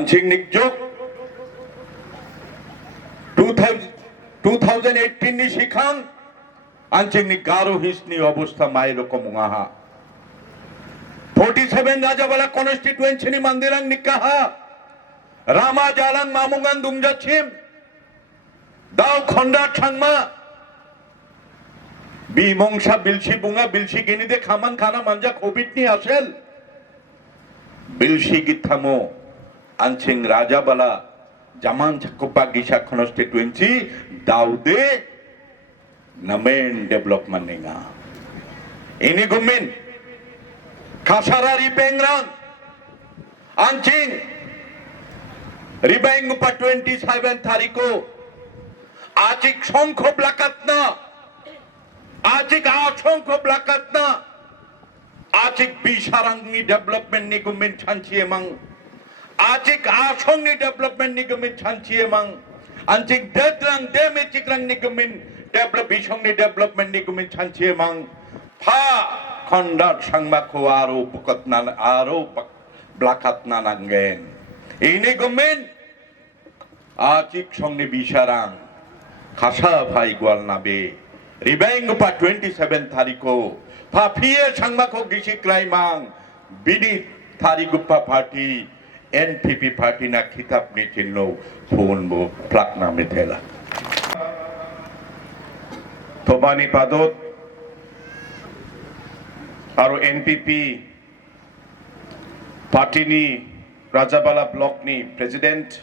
Anjing nikjuk 2018 ni sikhang anjing ni garo hisni obostha mai rokom ngaha 47 Rajabala constituency ni mandirang nikaha Rama jalan mamungan dumjachim Dau Conrad Sangma Bimongsa bilsi bunga bilsi gini de khaman khana manja covid ni asel bilsi githamo Anjing Rajabala Jaman Chakopa Gisha constituency Daude Namen development ninga ini gumin Kasara ripengrang Anjing Ribeng pa 27 tariko Ajik Songko Blakatna Ajik Songko Blakatna Ajik Bisharang ni development ni gumin chanchi emang Ajik Asong ni development ni gumin chanchi emang Anjing Dedrang Demechiklang ni gumin development ni development ni gumin chanchi emang Pa Conrad Sangma ko aro pukatna aro blakatna nangen ini gumin Ajik Song ni Bisharang Kasa Bhai Gwal Nabe Ribeng pa 27 tariko Pa Pie Sangma ko Gisiklaimang Bini Tarigupa Party NPP party na kitab ni Chinlo phone mo plak na metela Tobani Padot Aro NPP party ni Rajabala block ni president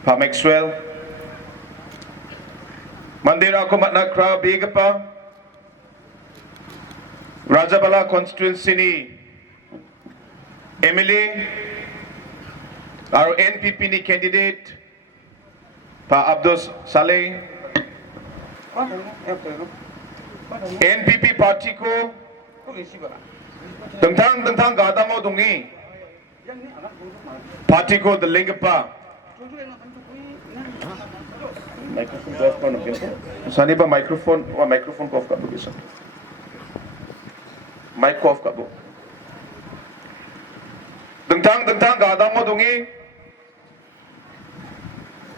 Pa Maxwell Mandira ko matna kra bigapa Rajabala constituency ni MLA our NPP ni candidate Pa Abdus Saleh NPP party ko tentang gadang o dungi party ko the lingapa microphone off kan okay sani ba microphone ko off ka bo bisa mic off ka bo Tentang gadang mo dungi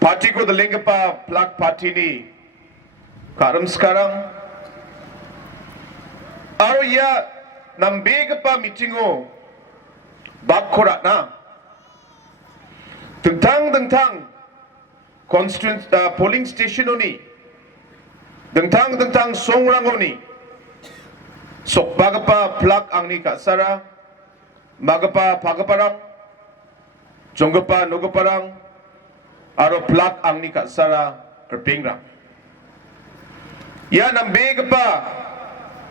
party ko the lingapa plak party ni karam sekarang aro ya nambega pa meeting o bakkorat na tentang constituent polling station oni tentang songrang oni sok bagapa plak angni kasara magapa pagaparang jonggapa nogaparang aro plak angni kasara kerpingrang ya nambega pa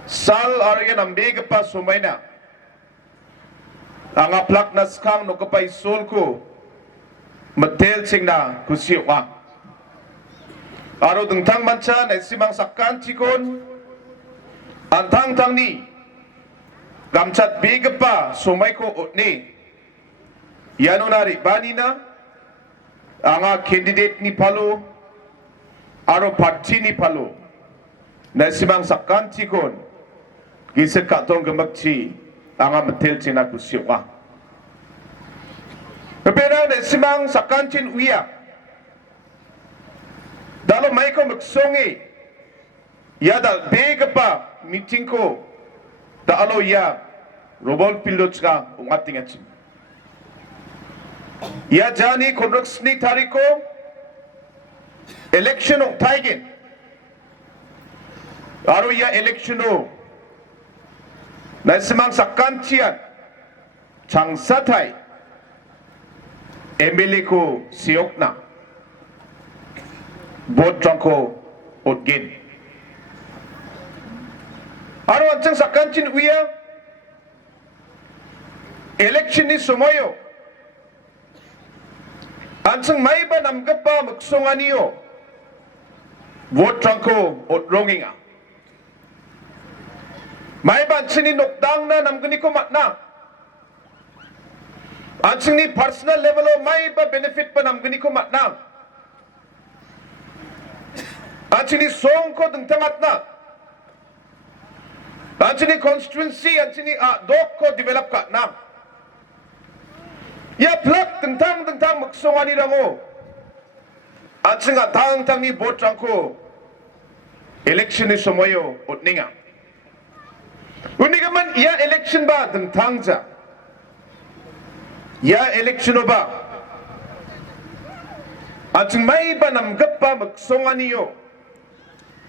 sal aro ya nambega pa sumaina anga plak naskang nogapa isul ko matel singna kusiwa aro tentang manca na simang sakkan cikon antang ni Gamcat bigapa sumay ko ni yanunari banina anga candidate ni palo aro party ni palo na simang sakkan cikon gisa katong gemakci anga metel cina kusiwa pero na simang sakkan cin uya dalo may ko magsongi yadal bigapa meeting ko da alo ya robol pilots ka umating at ya jani konroksni tariko election of taigin aro ya election o nasimang sakantian changsatai MLA ko siokna bot trangko otgin aro ancang sakancin uya election ni sumoyo ancang may ba namgapa magsonganiyo vote trangko otronginga may ba ancang ni nokdang na namgani ko matna ancang ni personal level o may ba benefit pa namgani ko matna ancang ni song ko dengtamat na Anjini constituency, Anjini dok ko develop ka na. Ya plak tentang maksongan irango. Atsinga tang ni bot rangko. Election ni semoyo utninga. Unigaman ya election ba tentang ja. Ya election ba. Atsing may ba namgap pa magsongan niyo.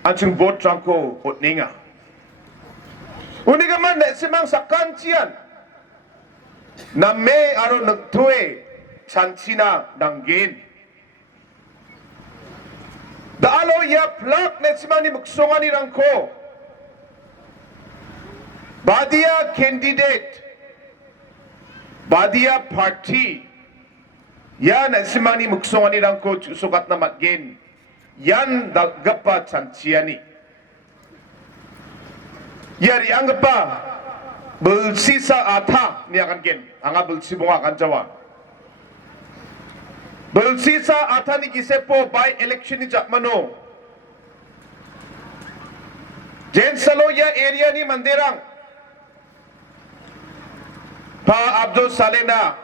Atsing bot rangko utninga. Unigaman na simang sakantian. Na may aro nagtuwe chansina danggin. Daalo ya plak na simang ni magsongan ni rangko. Badia candidate. Badia party. Yan ang simani muksongan nilang ko sukat na matgin. Yan dalgapa chansiani. Yari ang pa bersisa ata ni akan gen. Anga bersibunga akan jawa. Bersisa ata ni kisepo by election ni Jakmano. Jen Saloya area ni Mandirang. Pa Abdus Saleh na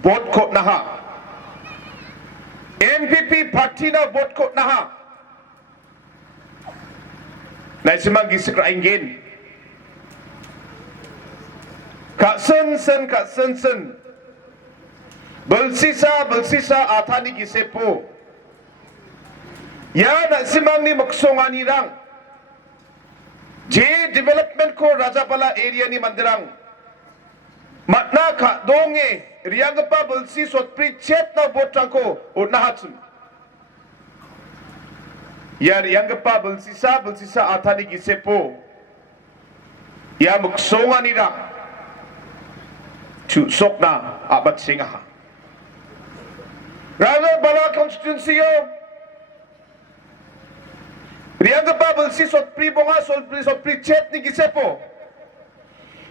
bot ko na ha. NPP party na bot ko na ha. Na simang gisik ra ingin. Ka sen. Bersisa atani gisepo. Ya na simang ni maksongan nirang. J development ko Rajabala area ni Mandirang. Matna ka donge riang pa belsi sot pri chet na botang ko unahatsun. Ya riang pa belsisa atani gisepo. Ya muksongan ira. Chu sok na abat singaha. Rajabala constituency yo. Riang pa belsi sot pri bonga sot pri chet ni gisepo.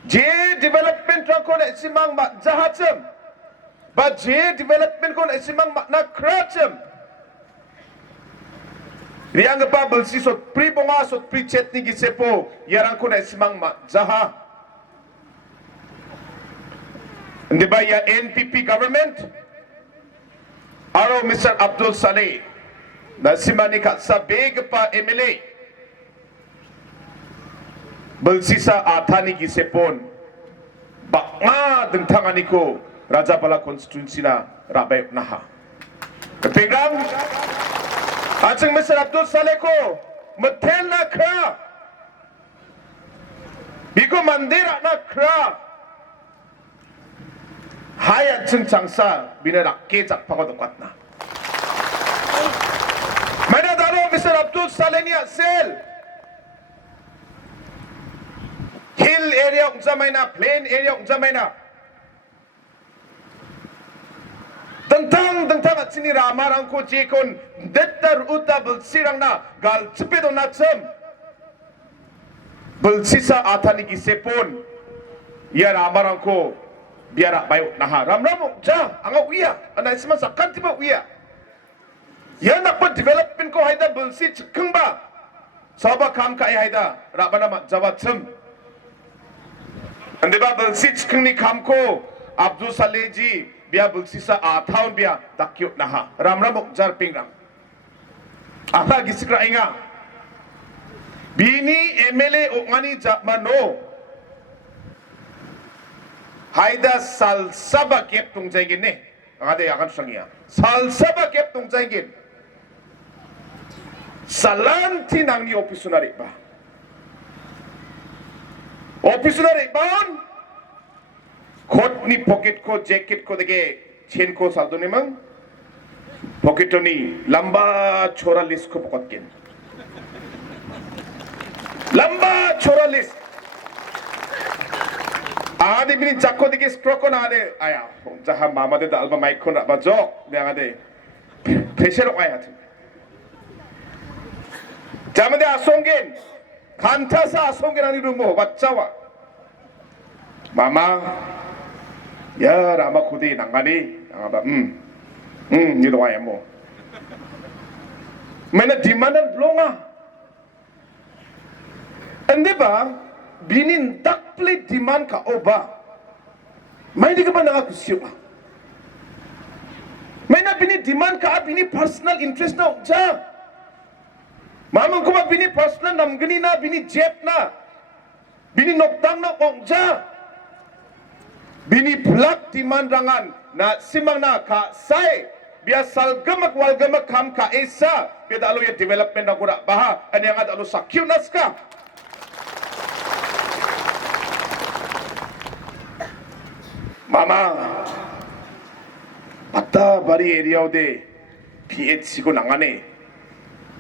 J development ko na simang jahatsem. Ba J development ko na simang na kratsem. Riang pa belsi sot pri bonga sot pri chet ni gisepo yarang ko na simang jaha. Hindi ba ya NPP government? Aro Mr. Abdus Saleh na simani ka sa big pa MLA. Bersisa atani gisepon bakma dengtangani ko Rajabala constituency na rabay naha. Ketinggang atsing Mr. Abdus Saleh ko metel na kra. Biko mandira na kra. Hayat sing changsa binarak kecak pakodokot na. Mana daro Mr. Abdus Saleh niya sel. Hill area unsamay na, plain area unsamay na. Tentang at siniramarang ko jikon detar uta bersirang na gal cepedo na cem. Bersisa atani gisepon. Ya ramarang ko biara bayo naha. Ramram ja anga uya ana isma sakkan tiba uya. Ya nak development ko haida bersi cekeng ba. Saba kam kai haida rabana mak jawa cem. Ande ba belsi cekeng ni kam ko Abdus Saleh ji biar bersisa tahun biar takyuk naha. Ram jar pingrang. Apa gisikra inga. Bini MLA ongani Jakmano. Haida salsaba kep tung jengin ne. Ada akan sangia. Salsaba kep tung jengin. Salanti nang ni opisunari ba. Opisunari ban. Kot ni pocket ko jacket ko deke chain ko saldo ni mang. Pocket ni lamba chora list ko pokot kin. Lamba chora list. Ade bini jakko deke stroke na ade aya. Jaha mama de alba mic ko na ba jok de ade. Pressure aya. Jamade asonggen kantasa asonggen ani rumo bacawa. Mama ya rama kudi nangani apa ni doa yang mo mana dimanan blonga ande ba binin dakple demand ka oba May di ka ba nakakusyo ka? May na bini demand ka, bini personal interest na uja. Mamang ko ba bini personal namgani na, bini jet na, bini noktang na uja. Bini plak demand rangan na simang na ka say biya salgamak walgamak kam ka esa biya dalo ya development na kuda baha ani ang dalo sakyo nas ka. Mama, 아따 바리 에리아오데 PH고 나가네.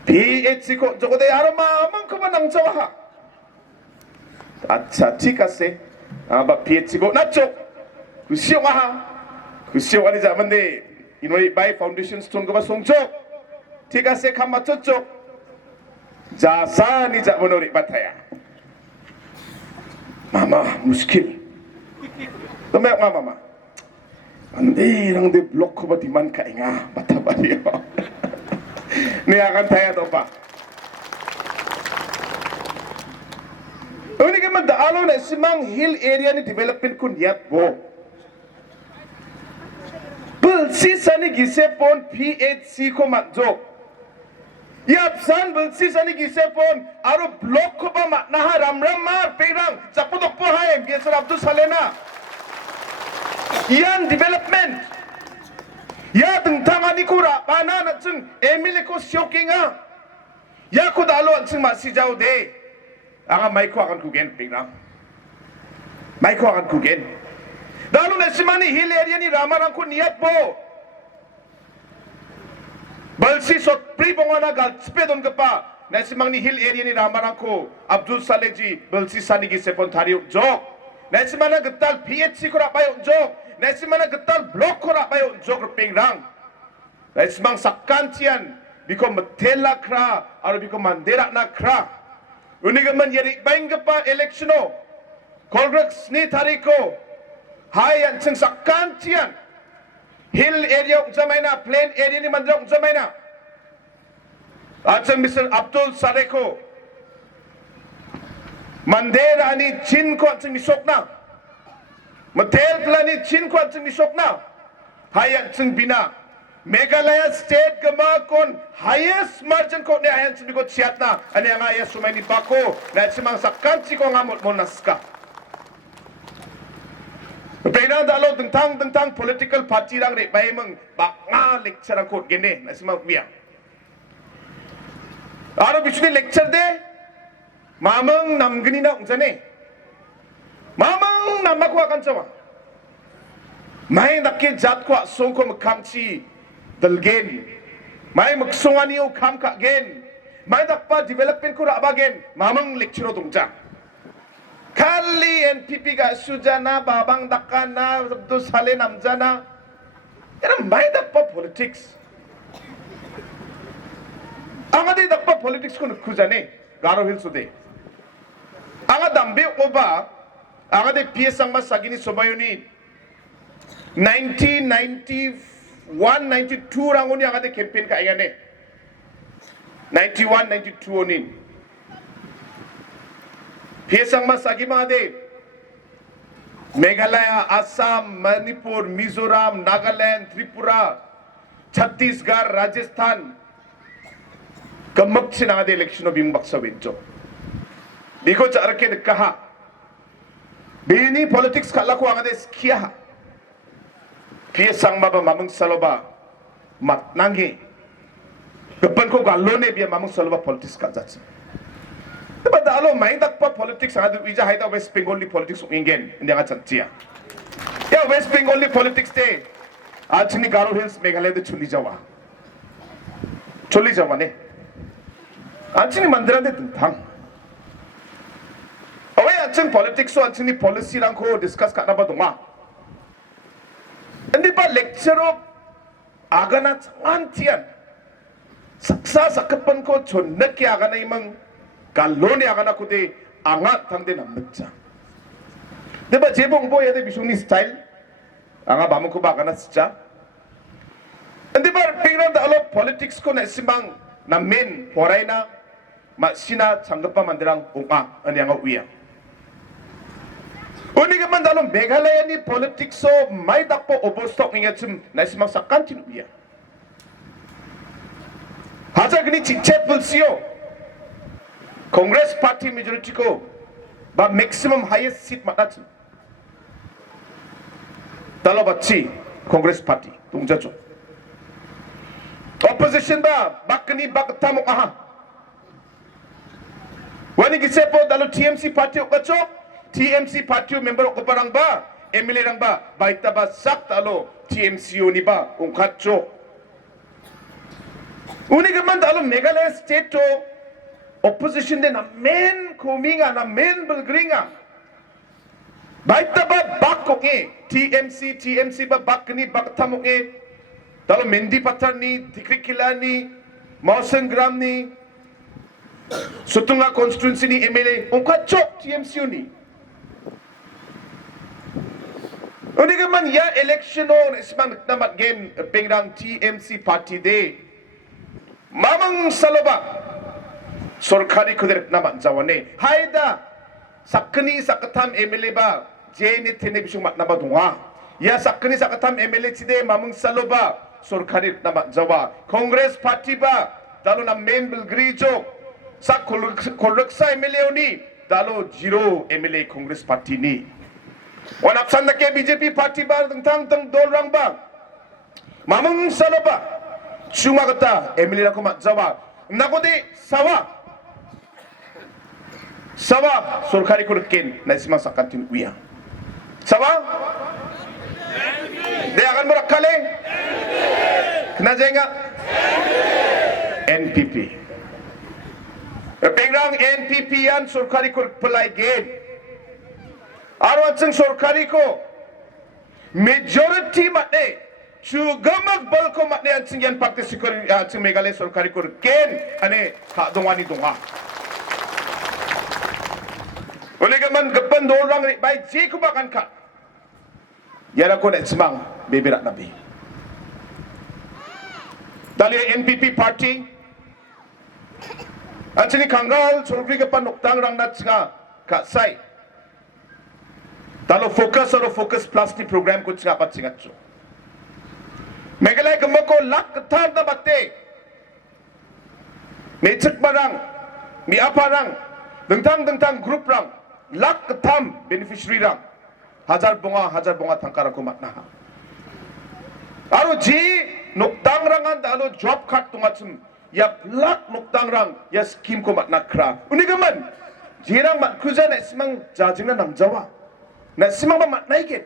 PH고 저거데 아르마만 그만 낭자와. 아차 티카세. 아바 PH고 나쪽. 구시오와. 구시오와니 자만데 이노이 바이 파운데이션 스톤 거바 송쪽. 티카세 칸마 저쪽. 자사니 자모노리 바타야. 마마 무스킬. Tumaya nga mama. Andi lang de blok ko ba di man ka nga bata ba niyo. Niya kan tayo to pa. Uni ka madaalo na simang hill area ni development kun yat bo. Bulsi sani gisepon PHC ko matjok. Yapsan bulsi sani gisepon aro blok ko ba matnaha ramram mar perang sapudok po hai Shri Abdus Saleh na. Yan development. Ya tentang ni kura mana nak ceng Emile ko shocking ah. Ya ko dalo ceng masih jauh deh. Anga mai ko akan kugen pingrang. Mai ko akan kugen. Dalo na simani hill area ni ramarang ko niat po. Balsi sot pri bongana gal spedon kepa. Na simang ni hill area ni ramarang ko Abdus Saleh ji balsi sani gi sepon thariu jok. Na simana getal PHC ko ra payo jok. Nasi mana getal blok korak bayo jog pingrang. Nasi mang sakkan tian biko metela kra atau biko mandera na kra. Unigaman yeri baing gepa eleksiono. Congress ni tariko. Hai yang ceng sakkan tian. Hill area ujamaina, plain area ni mandra ujamaina. Aceng Mr. Abdus Saleh ko. Mandera ni chin ko aceng misokna. Matel plani chin ko atsing misok na. Hayat sing bina. Meghalaya state gama kon highest margin ko ni ayan sing bikot siat na. Ani ang ayas sumay ni Bako. Na simang sakkan si ko ngamot mo naska. Pena dalo tentang political party lang rin. Bayi mang baka lecture ang kot gini. Na simang uya. Aro bisu ni lecture de. Mamang namgani na unsane. Mamang namak wa kan sama. Mai nakki jat ko songko makamchi dalgen. Mai maksongani o kam ka gen. Mai dakpa development ko rabagen. Mamang lecture dongja. Kali NPP ga sujana babang dakana Abdus Saleh namjana. Era mai dakpa politics. Angadi dakpa politics ko khujane. Garo hil sude. Anga dambe oba Agade PS Sangma sagini sobayuni 1991-92 rangoni agade campaign ka ayane 91-92 onin PS Sangma sagima ade Meghalaya, Assam, Manipur, Mizoram, Nagaland, Tripura, Chhattisgarh, Rajasthan kamak sinagade election of bimbaksa winjo diko charake de kaha Bini politics kala ko angade skia. Pia Sangma ba mamang saloba matnangi. Kapan ko galone biya mamang saloba politics ka jatsi. Diba dalo main dakpa politics angade ija haida West Bengali politics ingen hindi nga chantia. Ya West Bengali politics te achni Garo Hills Meghalaya de chuli jawa ne. Achni mandira de tang. Away acing politics so acing ni policy lang ko discuss kat apa tu mah. Hindi ba lecture of agana antian. Saksa sakapan ko chonak ki agana imang kalon ni agana ko de angat thang de namcha. Diba jebong boy ade bisuni style anga bamu ko ba agana scha. Hindi ba pingran da alo politics ko na simang na men poray na masina changgapa mandirang unga ani anga uya. Unigaman dalam Meghalaya ni politik so may dakpo overstock ingat sim naisimang sakantin uya. Haja gini cicet bulsio. Congress Party majority ko ba maximum highest seat matnat. Talo batsi Congress Party tungjajo. Opposition ba bakni bak tamuk aha. Wani gisepo dalu TMC Party ukacho. TMC party member ko parang ba MLA rang ba baita ba sak talo TMC ni ba ungkatcho uni gaman talo Meghalaya state to opposition de na main kuminga na main belgringa baita ba bakko ke TMC ba bakni baktamo ke talo mendi patar ni dikrikila ni Mausengram ni Sutunga constituency ni MLA ungkatcho TMC ni Uni gaman ya election on isman namat gen pengrang TMC party de mamang saloba sorkari kuder namat jawane haida sakni sakatam MLA ba jeni television mat nabat dunga ya sakni sakatam MLA chide mamang saloba sorkari namat jawa Congress party ba dalo na main belgrijo sak kolreksa MLA oni dalo zero MLA Congress party ni Wanapsan na ke BJP party ba tentang dolrang ba mamang salaba cuma kata Emily aku mat Jawa nakode sawa sorkari kurkin na isma sakatin uya sawa dia akan merakale kena jenga NPP pengrang NPP yan sorkari kur pelai gen Arwat sing sorkari ko majority matne chugamak balko matne an sing yan parti sikor sing Meghalaya sorkari ko ken ane ka dongani donga oleh gaman gapan dorang ni bai ji ko bakan ka yara ko net semang beberak nabi dali NPP party an sini kanggal sorkari gapan noktang rang nat singa ka sai Talo focus plus ni program ko singapat singatso. Meghalaya ko lak katar na batte. May cek barang, may aparang, dengtang group rang, lak katam beneficiary rang. Hajar bunga tangkara ko matnaha. Aro ji noktang rangan talo job card tungatsum. Ya lak noktang rang ya scheme ko matnakra. Unigaman jirang matkuza na ismang jajing na nang Jawa. Na simang ba matnaikin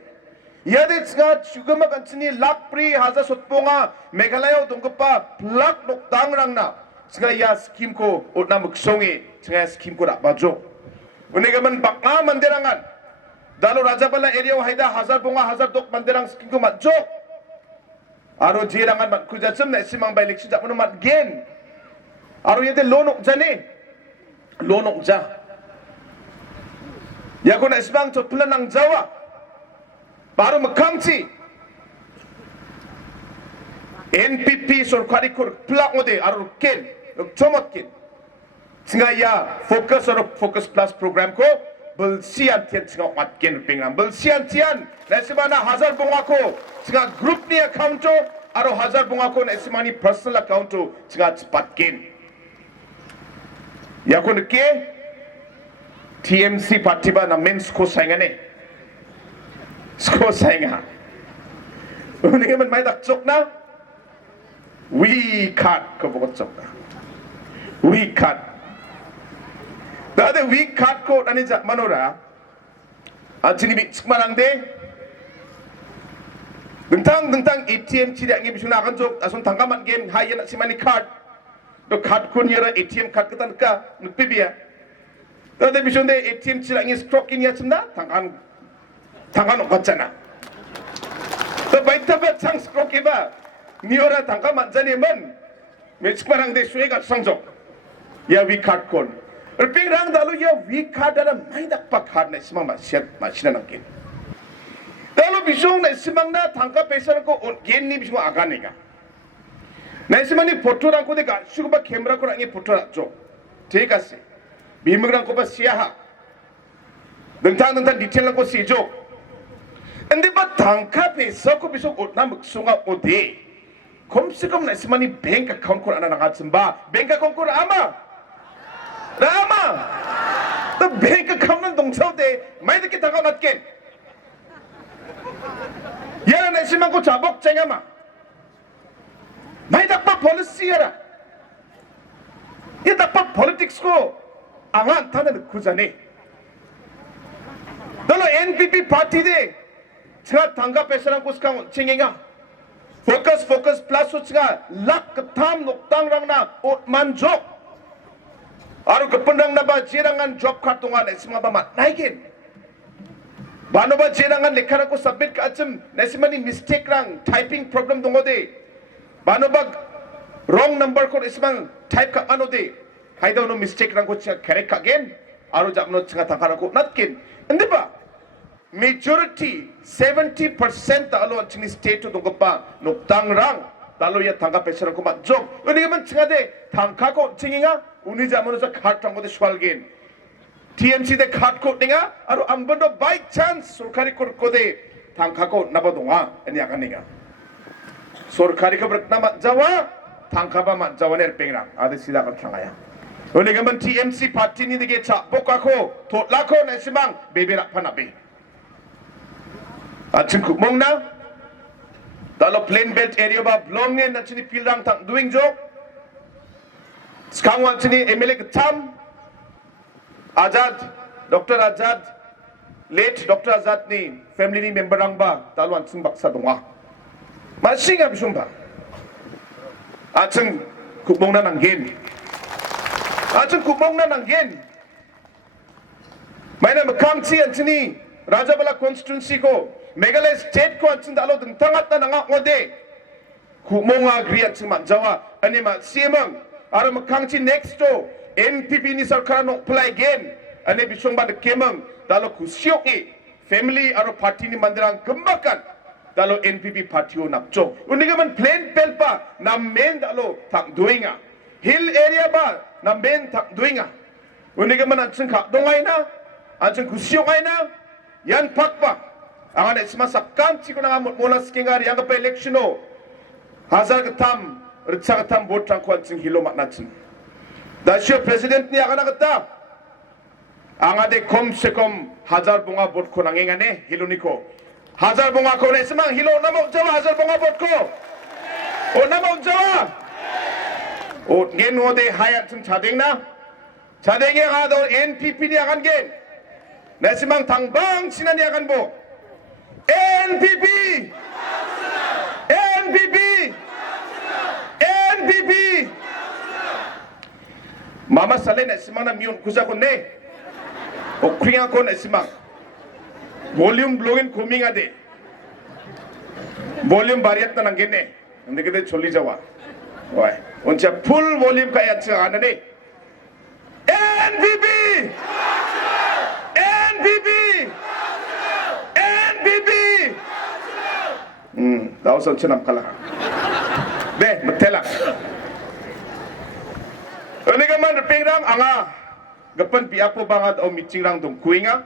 yadet nga chugama kansini lakpri haza sotponga Meghalaya dongpa plak noktang rang na singa ya scheme ko utna muksongi singa scheme ko ra bajo unigaman bakma manderangan dalo Rajabala area haida hazar dok manderang scheme ko majo aro jirangan mat kujachum na simang ba election ja mat gen aro yede lonok ja Ya ko na isbang to plan ng Jawa para magkamsi NPP sorkari kur plak ngode aru ken chomot ken singa ya focus plus program ko belsian tian singa wat ken pengram belsian tian na simana hazar bunga ko singa group ni account to aru hazar bunga ko na simani personal account to singa cepat ken ya ko ke TMC party ba na men's ko saingan sko sainga uni man may dakchok na we cut ko bukot na we cut dade we cut ko ani ja manora anjini bi sikmanang de dentang ATM tidak ngi bisuna kan jok asun tangkaman gen hayan simani card do card ko nyera ATM card ketan ka nupibia Tadi bisunde ATM cilangi stroke ini aja tangan okatana. Tapi tapi sang stroke iba ni orang tangka manjani man, mesik barang de suega sangjo. Ya we card kon. Erping rang dalu ya we card dalam main dak pak card na simang masina nangkin. Dalu bisung na simang na tangka pesan ko gen ni bisung agan ni ka. Na simang ni foto rang ko de ka suga kamera ko rangi foto rakjo. ঠিক আছে বিমগ্রাং কোপা সিয়াহা dentang detail ko sijo andi ba tangka peso ko bisok utna muksunga ode komse kom na ismani bank account ko ana nangatsimba bank account ko ama the bank account nan dongsaude mai de kita ka natken yana na isman ko chabok chengama mai dakpa policy yara ye dakpa politics ko angan tanen kuzane dolo NPP party de chha tanga pesarang ko skang chengenga focus plus uchga lak tham noktang rangna manjok aru kependang naba jirangan job card tungan esma ba mat naikin bano ba jirangan lekhana ko submit ka achim nesimani mistake rang typing problem dongode bano ba wrong number ko esmang type ka anode haida no mistake rang ko correct again aru japno chinga takara ko natkin ende ba majority 70% alo chini state to dongpa noktang rang dalo ya tangka pesara ko mat job uni gaman chingade tangka ko chinginga uni jamano sa khat tangode swalgen TMC de khat ko ninga aru ambondo by chance surkari ko de tangka ko nabodonga ani akaninga surkari ko bratna mat jawa tangka ba mat jawa ner pengrang ade sida ka thangaya uni gaman TMC party ni de cha boka ko thotla ko na simang bebera phanabe aching kumongna dalo plain belt area ba blongen na chini pilrang tang doing job skangwa chini MLA Tam Azad Dr. Azad late Dr. Azad ni family ni member rang ba dalo aching baksa donga masinga bisumba aching kumongna nanggen maina makangchi chini Rajabala constituency ko Meghalaya state ko aching dalo tangat na nga ngode kumonga agri aching manjawa ani ma siemang ara makangchi next to NPP ni sarkar no apply again ani bisong ba kemang dalo kusyok e family aro party ni mandirang gembakan dalo NPP party o napcho uniga man plain pelpa na men dalo tak doinga hill area ba na men tak doinga uniga man aching ka dongai na aching kusyok ai na yan pakpa angan isma sakkan chiko na mona skingar yang pa election o hazar katam ritsa katam vote tang kwan ching hilo maknachin dasyo president ni akan agata angade kom se kom hazar bunga vote ko nangengane hilo niko hazar bunga ko na isma hilo namo jawa hazar bunga vote ko o namo jawa o ngen ode hayat chung chadengna chadenge ga do NPP ni akan gen nasimang tangbang sinani akan bo NPP Mama Saleh nasimang na miun kusa ko ne o kringa ko nasimang volume blowin kuming ade volume bariat na nanggene hindi kita choli jawa why uncha full volume kaya cha anane NPP daw sa chinam kala be matela uniga man pingrang anga gapan piapo bangat o mitingrang dong kuinga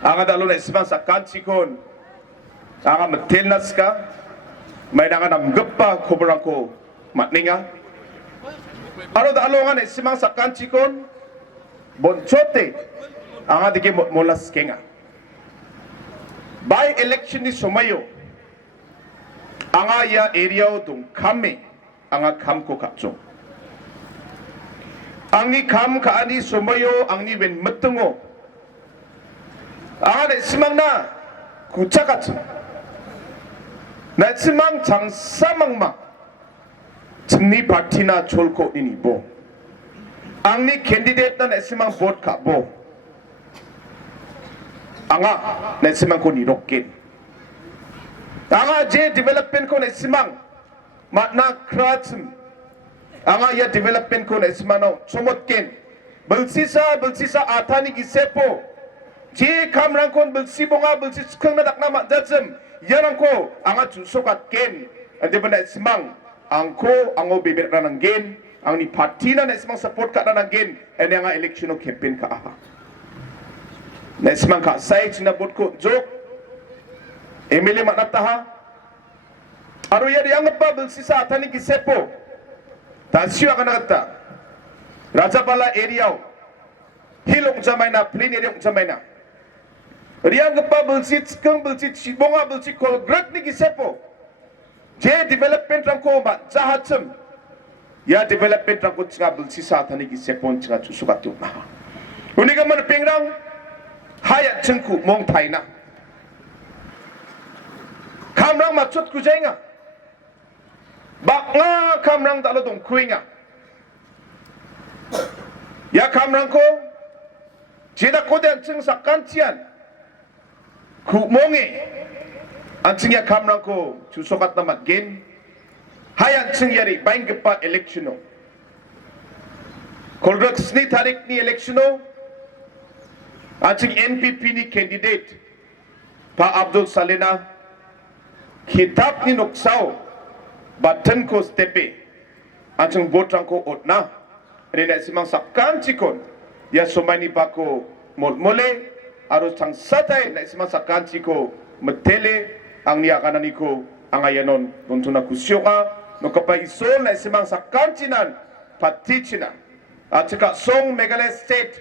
anga dalo na isma sa kanchikon anga matelnas ka may nga nam gappa kobrang ko matninga aro dalo nga na isma sa kanchikon bonchote anga dige molas kenga by election ni somayo anga ya area dong kame anga kam ko kapso angni kam ka ani somayo angni wen metungo anga ne simangna kuchakatsu na simang 장사망마 정리 파티나 졸고 이니보 angni candidate na simang vote ka bo anga na simang ko ni rokin anga je development ko na simang matna kratsum anga ya development ko na simano somotken belsisa atani gisepo je kamrang kon belsi bonga belsi skang na dakna matjam yarang ko anga chusokat ken ande bana simang angko ango bebet ranang gen ang ni party na simang support ka ranang gen ene anga election o campaign ka aha na ismang ka sai china bot ko jok emile manataha aro yari ang bubble sisa atani ki sepo ta siwa kana kata Rajabala area hilong jamaina plin area jamaina riang bubble sit kang bulsit sibonga bulsit kol grak ni ki sepo je development rangko ba jahatsem ya development rangko chinga bulsisa atani ki sepon chinga chusukatu na uniga man pengrang hayat chengku mong thaina kamrang machut ku jainga bakla kamrang dalo dong kuinga ya kamrang ko jeda kode cheng sakantian ku monge anching ya kamrang ko chusokat na matgen hayat cheng yari bainggepa electiono kolrak sni tarik ni electiono anching NPP ni candidate Pa Abdus Saleh na kitab ni nuksao batan ko stepe anching botrang ko otna rena simang sakkan chikon ya somani bako mole arus chang satai na simang sakkan chiko metele ang niya kanani ko ang ayanon nuntuna kusyoka no kapay isol na simang sakkan chinan patichina at saka song Meghalaya state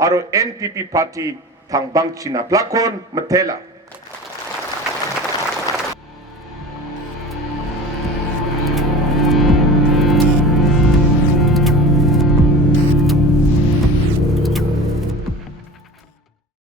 aro NPP party tangbang china plakon metela